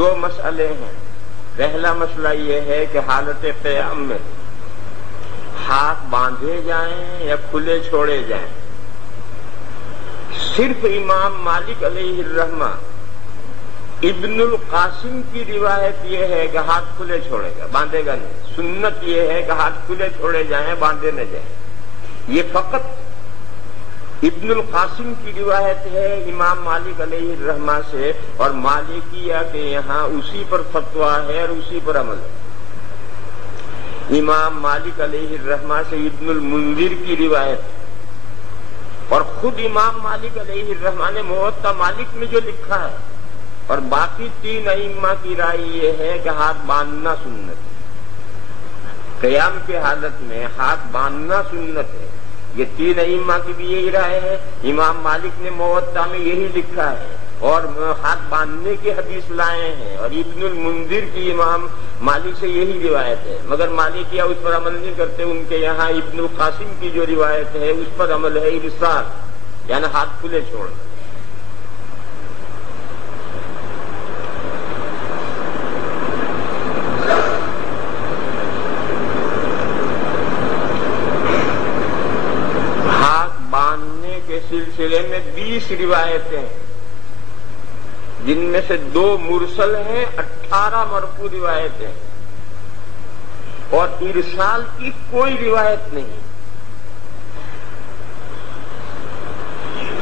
دو مسئلے ہیں۔ پہلا مسئلہ یہ ہے کہ حالت قیام میں ہاتھ باندھے جائیں یا کھلے چھوڑے جائیں۔ صرف امام مالک علیہ الرحمہ ابن القاسم کی روایت یہ ہے کہ ہاتھ کھلے چھوڑے گا، باندھے گا نہیں۔ سنت یہ ہے کہ ہاتھ کھلے چھوڑے جائیں، باندھے نہ جائیں۔ یہ فقط ابن القاسم کی روایت ہے امام مالک علیہ الرحمہ سے، اور مالکیہ کے یہاں اسی پر فتویٰ ہے اور اسی پر عمل ہے۔ امام مالک علیہ الرحمہ سے ابن المنذر کی روایت ہے، اور خود امام مالک علیہ الرحمہ نے موطا مالک میں جو لکھا ہے، اور باقی تین ائمہ کی رائے یہ ہے کہ ہاتھ باندھنا سنت ہے، قیام کی حالت میں ہاتھ باندھنا سنت ہے۔ یہ تین ائمہ کی بھی یہی رائے ہے، امام مالک نے موطا میں یہی لکھا ہے، اور ہاتھ باندھنے کی حدیث لائے ہیں، اور ابن المنذر کی امام مالک سے یہی روایت ہے، مگر مالکیہ اس پر عمل نہیں کرتے۔ ان کے یہاں ابن القاسم کی جو روایت ہے اس پر عمل ہے، ارسال، یعنی ہاتھ کھلے چھوڑ۔ سلسلے میں 20 روایتیں، جن میں سے 2 مرسل ہیں، 18 مرفوع روایتیں، اور ارسال کی کوئی روایت نہیں۔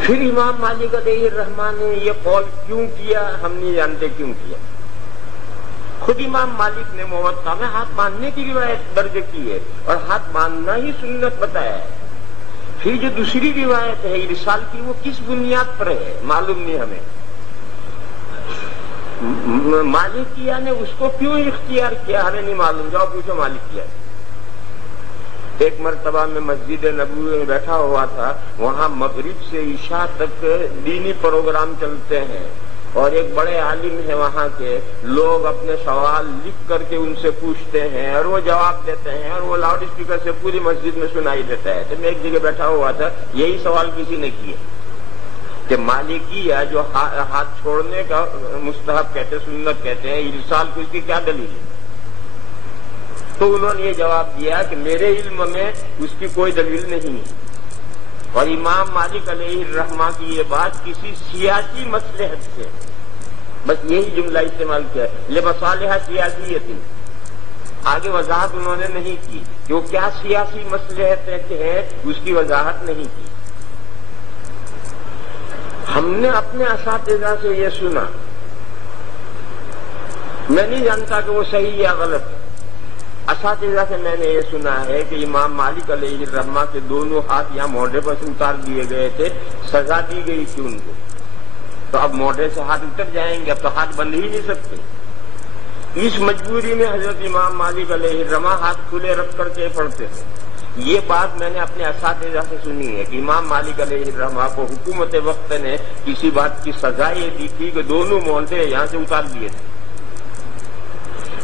پھر امام مالک علیہ الرحمہ نے یہ قول کیوں کیا ہم نہیں جانتے کیوں کیا۔ خود امام مالک نے موطا میں ہاتھ باندھنے کی روایت درج کی ہے، اور ہاتھ باندھنا ہی سنت بتایا ہے۔ پھر جو دوسری روایت ہے ارسال کی، وہ کس بنیاد پر ہے معلوم نہیں ہمیں۔ مالکیہ نے اس کو کیوں اختیار کیا ہمیں نہیں معلوم، جاؤ پوچھو مالکیہ۔ ایک مرتبہ میں مسجد نبوی میں بیٹھا ہوا تھا، وہاں مغرب سے عشاء تک دینی پروگرام چلتے ہیں، اور ایک بڑے عالم ہیں وہاں کے، لوگ اپنے سوال لکھ کر کے ان سے پوچھتے ہیں اور وہ جواب دیتے ہیں، اور وہ لاؤڈ اسپیکر سے پوری مسجد میں سنائی دیتا ہے۔ تو میں ایک جگہ بیٹھا ہوا تھا، یہی سوال کسی نے کیا کہ مالکیہ جو ہاتھ چھوڑنے کا مستحب کہتے ہیں، سنت کہتے ہیں، ارسال کو، اس کی کیا دلیل ہے؟ تو انہوں نے یہ جواب دیا کہ میرے علم میں اس کی کوئی دلیل نہیں ہے، اور امام مالک علیہ الرحمہ کی یہ بات کسی سیاسی مصلحت سے، بس یہی جملہ استعمال کیا ہے، لمصالح سیاسیت، آگے وضاحت انہوں نے نہیں کی کہ وہ کیا سیاسی مصلحت ہے، اس کی وضاحت نہیں کی۔ ہم نے اپنے اساتذہ سے یہ سنا، میں نہیں جانتا کہ وہ صحیح یا غلط ہے، اساتذہ سے میں نے یہ سنا ہے کہ امام مالک علیہ الرحمہ کے دونوں ہاتھ یہاں موڈے پر سے اتار دیے گئے تھے، سزا دی گئی تھی ان کو، تو اب موڈے سے ہاتھ اتر جائیں گے، اب تو ہاتھ بند ہی نہیں سکتے۔ اس مجبوری میں حضرت امام مالک علیہ الرحمہ ہاتھ کھلے رکھ کر کے پڑھتے تھے۔ یہ بات میں نے اپنے اساتذہ سے سنی ہے کہ امام مالک علیہ الرحمہ کو حکومت وقت نے کسی بات کی سزا یہ دی تھی کہ دونوں موڈے یہاں سے اتار دیے تھے،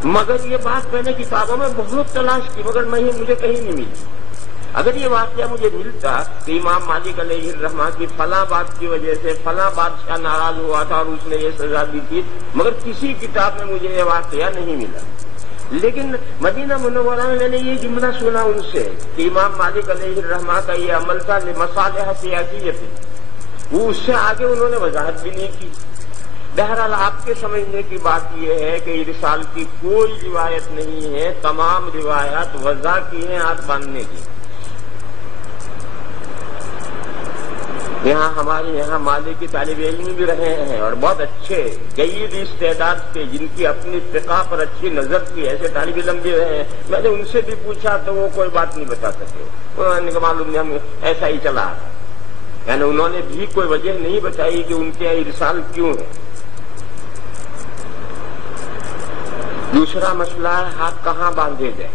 مگر یہ بات میں نے کتابوں میں بہت تلاش کی، مگر مجھے کہیں نہیں ملی۔ اگر یہ واقعہ مجھے ملتا کہ امام مالک علیہ الرحمہ کی فلاں بات کی وجہ سے فلاں بادشاہ ناراض ہوا تھا اور اس نے یہ سزا دی تھی، مگر کسی کتاب میں مجھے یہ واقعہ نہیں ملا۔ لیکن مدینہ منورہ میں نے یہ جملہ سنا ان سے کہ امام مالک علیہ الرحمہ کا یہ عمل تھا لمصالح سیاسیت، وہ اس سے آگے انہوں نے وضاحت بھی نہیں کی۔ بہرحال آپ کے سمجھنے کی بات یہ ہے کہ ارسال کی کوئی روایت نہیں ہے، تمام روایات وضع کی ہیں ہاتھ باندھنے کی۔ یہاں ہمارے یہاں مالکی طالب علم بھی رہے ہیں اور بہت اچھے جید استعداد کے، جن کی اپنی فقہ پر اچھی نظر کی، ایسے طالب علم بھی رہے ہیں۔ میں نے ان سے بھی پوچھا تو وہ کوئی بات نہیں بتا سکے، انہوں نے کہا معلوم نہیں، ہم ایسا ہی چلا، یعنی انہوں نے بھی کوئی وجہ نہیں بتائی کہ ان کے ارسال کیوں ہے۔ دوسرا مسئلہ ہے ہاتھ کہاں باندھے جائیں۔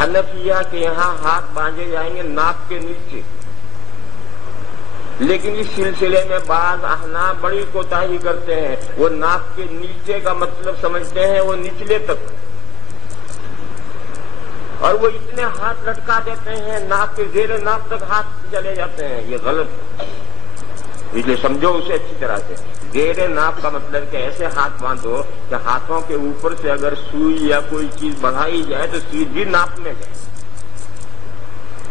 حنفیہ کے یہاں ہاتھ باندھے جائیں گے ناک کے نیچے، لیکن اس سلسلے میں بعض احناف بڑی کوتاہی کرتے ہیں، وہ ناک کے نیچے کا مطلب سمجھتے ہیں وہ نچلے تک، اور وہ اتنے ہاتھ لٹکا دیتے ہیں ناک کے زیر ناک تک ہاتھ چلے جاتے ہیں۔ یہ غلط ہے، اس لیے سمجھو اسے اچھی طرح سے۔ زیر ناپ کا مطلب کہ ایسے ہاتھ باندھو کہ ہاتھوں کے اوپر سے اگر سوئی یا کوئی چیز بڑھائی جائے تو سیدھی ناپ میں جائے.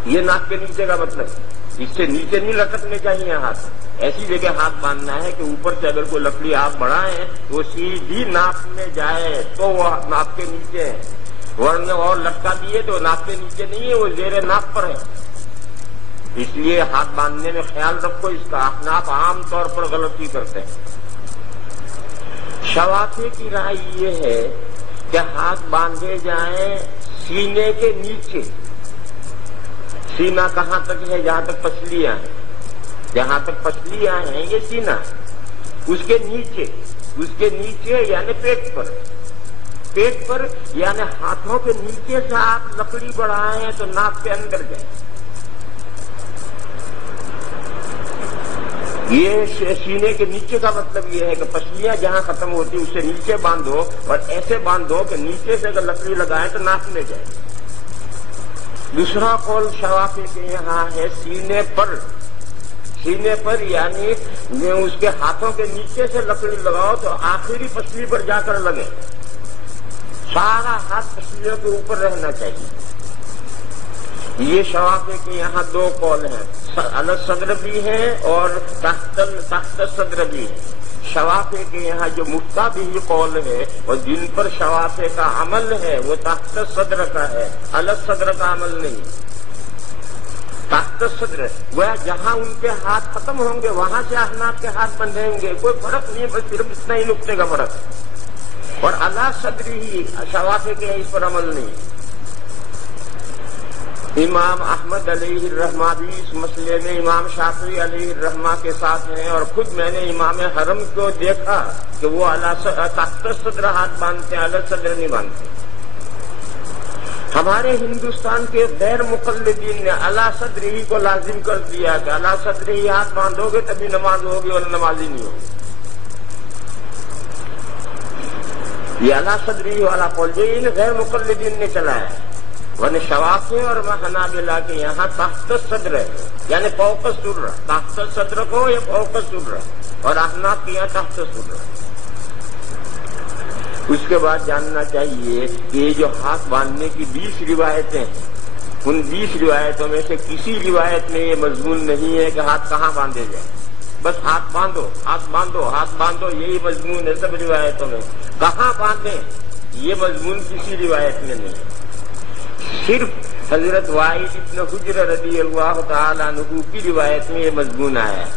یہ ناپ کے نیچے کا مطلب ہے. اس سے نیچے نہیں لٹکنے چاہیے ہاتھ. ایسی جگہ ہاتھ باندھنا ہے کہ اوپر سے اگر کوئی لکڑی آپ بڑھائیں تو سیدھی ناپ میں جائے تو وہ ناپ کے نیچے ہے. ورنہ اور لٹکا دیے تو ناپ کے نیچے نہیں ہے، وہ زیر ناپ پر ہے. اس لیے ہاتھ باندھنے میں خیال رکھو اس کا. احناف عام طور پر غلطی کرتے ہیں. شوافی کی رائے یہ ہے کہ ہاتھ باندھے جائیں سینے کے نیچے. سینہ کہاں تک ہے؟ جہاں تک پسلیاں ہیں. جہاں تک پسلیاں ہیں یہ سینہ. اس کے نیچے یعنی پیٹ پر یعنی ہاتھوں کے نیچے سے آپ لکڑی بڑھائیں تو ناک کے اندر جائے. یہ سینے کے نیچے کا مطلب یہ ہے کہ پسلیاں جہاں ختم ہوتی اسے نیچے باندھو اور ایسے باندھو کہ نیچے سے اگر لکڑی لگائیں تو ناک میں جائے. دوسرا قول شوافی کے یہاں ہے سینے پر یعنی اس کے ہاتھوں کے نیچے سے لکڑی لگاؤ تو آخری پسلی پر جا کر لگے. سارا ہاتھ پسلیوں کے اوپر رہنا چاہیے. یہ شوافی کے یہاں دو قول ہیں. الگ صدر بھی ہیں اور تحت صدر بھی ہے. شوافی کے یہاں جو مفتا بھی قول ہے اور جن پر شوافی کا عمل ہے وہ تحت صدر کا ہے، الگ صدر کا عمل نہیں. تحت صدر وہ جہاں ان کے ہاتھ ختم ہوں گے وہاں سے احناف کے ہاتھ بندھیں گے. کوئی فرق نہیں، بس صرف اتنا ہی نقطے کا فرق ہے. اور اعلیٰ صدری ہی شوافی کے اس پر عمل نہیں. امام احمد علیہ الرحمہ بھی اس مسئلے میں امام شافعی علیہ الرحمہ کے ساتھ ہیں اور خود میں نے امام حرم کو دیکھا کہ وہ تحت صدر ہاتھ باندھتے ہیں، الگ صدر نہیں باندھتے. ہمارے ہندوستان کے غیر مقلدین نے اعلیٰ صدر ہی کو لازم کر دیا کہ اعلیٰ صدر ہی ہاتھ باندھو گے تبھی نماز ہوگی اور نمازی نہیں ہوگی. یہ اعلیٰ صدر ہی والا قول جو ان غیر مقلدین نے چلایا ہے. ورنہ شوافی اور حنابلہ کے یہاں تحت صدر ہے یعنی فوق السرہ. تحت صدر کو یا فوق السرہ اور احناف کے یہاں تحت صدر. اس کے بعد جاننا چاہیے کہ یہ جو ہاتھ باندھنے کی 20 روایتیں ہیں ان 20 روایتوں میں سے کسی روایت میں یہ مضمون نہیں ہے کہ ہاتھ کہاں باندھے جائیں. بس ہاتھ باندھو ہاتھ باندھو ہاتھ باندھو یہی مضمون ہے سب روایتوں میں. کہاں باندھیں یہ مضمون کسی روایت میں نہیں ہے. صرف حضرت وائل ابن حجر رضی اللہ تعالیٰ عنہ کی روایت میں یہ مضمون آیا ہے.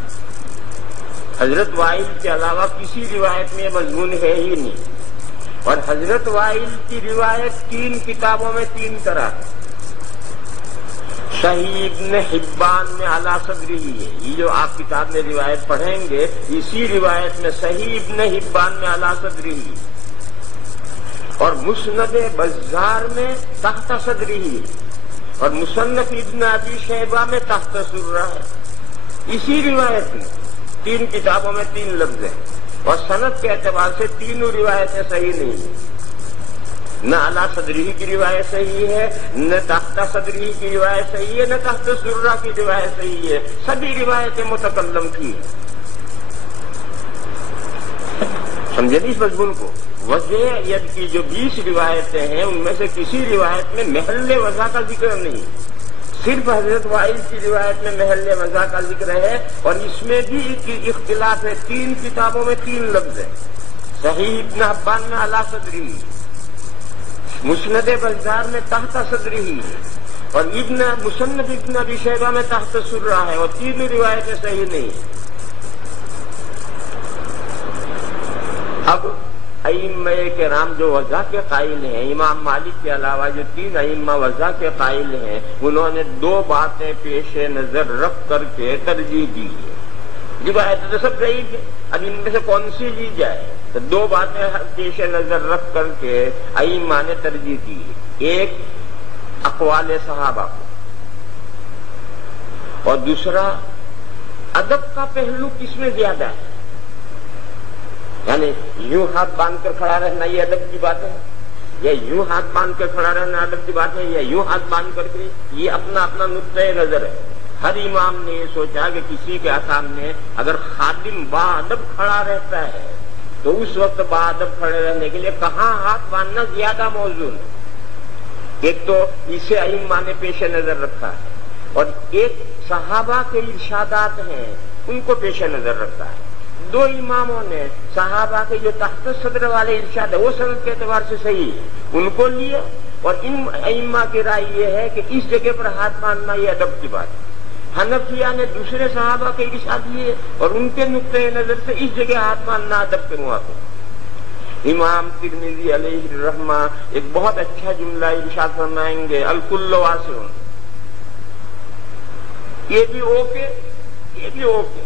حضرت وائل کے علاوہ کسی روایت میں یہ مضمون ہے ہی نہیں. اور حضرت وائل کی روایت 3 کتابوں میں 3 طرح ہے. صحیح ابن حبان میں اعلیٰ صدری ہی ہے. یہ جو آپ کتاب میں روایت پڑھیں گے اسی روایت میں صحیح ابن حبان میں اعلیٰ صدری ہی ہے. اور مسند بزار میں تحت صدری ہی اور مصنف ابن ابی شیبہ میں تحت سرہ ہے. اسی روایت میں 3 کتابوں میں 3 لفظ ہیں اور سند کے اعتبار سے تینوں روایتیں صحیح نہیں ہیں. نہ اعلیٰ صدری کی روایت صحیح ہے، نہ تحت صدری کی روایت صحیح ہے، نہ تحت سرہ کی روایت صحیح ہے. سبھی روایتیں متکلم کی ہیں. سمجھے نہیں اس مضمون کو؟ وضع ید کی جو 20 روایتیں ہیں ان میں سے کسی روایت میں محل وضع کا ذکر نہیں. صرف حضرت وائل کی روایت میں محل وضع کا ذکر ہے اور اس میں بھی اختلاف ہے. 3 کتابوں میں 3 لفظ ہیں. صحیح ابن حبان میں اعلیٰ صدری، مسند بزار میں تحت صدری اور مصنف ابن ابی شیبہ میں تحت سرہ ہے اور تینوں روایتیں صحیح نہیں ہیں. اب ائمہ کرام جو وضع کے قائل ہیں، امام مالک کے علاوہ جو 3 ائمہ وضع کے قائل ہیں، انہوں نے 2 باتیں پیش نظر رکھ کر کے ترجیح دی ہے. روایتیں تو سب صحیح ہیں، اب ان میں سے کون سی لی جائے؟ تو 2 باتیں پیش نظر رکھ کر کے ائمہ نے ترجیح دی ہے. ایک اقوال صحابہ کو اور دوسرا ادب کا پہلو کس میں زیادہ ہے. یعنی یوں ہاتھ باندھ کر کھڑا رہنا یہ ادب کی بات ہے، یا یوں ہاتھ باندھ کر کھڑا رہنا ادب کی بات ہے، یا یوں ہاتھ باندھ کر کے، یہ اپنا اپنا نقطۂ نظر ہے. ہر امام نے یہ سوچا کہ کسی کے سامنے اگر خادم باادب کھڑا رہتا ہے تو اس وقت باادب کھڑے رہنے کے لیے کہاں ہاتھ باندھنا زیادہ موزوں ہے. ایک تو اسے ائمہ نے پیش نظر رکھا ہے اور ایک صحابہ کے ارشادات ہیں ان کو پیش نظر رکھا ہے. دو اماموں نے صحابہ کے جو تحت صدر والے ارشاد ہے وہ سند کے اعتبار سے صحیح ہے ان کو لیے، اور ان ائمہ کی رائے یہ ہے کہ اس جگہ پر ہاتھ باندھنا یہ ادب کی بات ہے. حنفیہ نے دوسرے صحابہ کے ارشاد لیے اور ان کے نقطۂ نظر سے اس جگہ ہاتھ باندھنا ادب کے موافق. امام ترمذی علیہ الرحمہ ایک بہت اچھا جملہ ارشاد فرمائیں گے، الکل واسع، یہ بھی اوکے یہ بھی اوکے،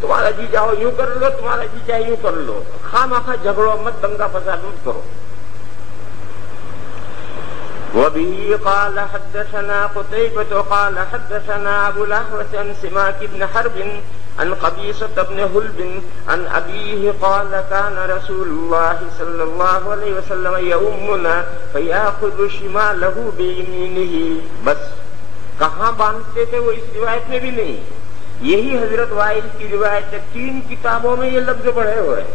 تمہارا جی چاہو یوں کر لو، تمہارا جی چاہے یوں کر لو، خواہ مخواہ جھگڑو مت، دنگا فساد مت کرو. وبه قال حدثنا قتيبة قال حدثنا أبو الأحوص عن سماك بن حرب عن قبيصة بن هلب عن أبيه قال كان رسول الله صلى الله عليه وسلم يؤمنا فيأخذ شماله بيمينه. بس کہاں باندھتے تھے وہ اس روایت میں بھی نہیں. یہی حضرت وائل کی روایت ہے، 3 کتابوں میں یہ لفظ پڑھے ہوئے ہیں.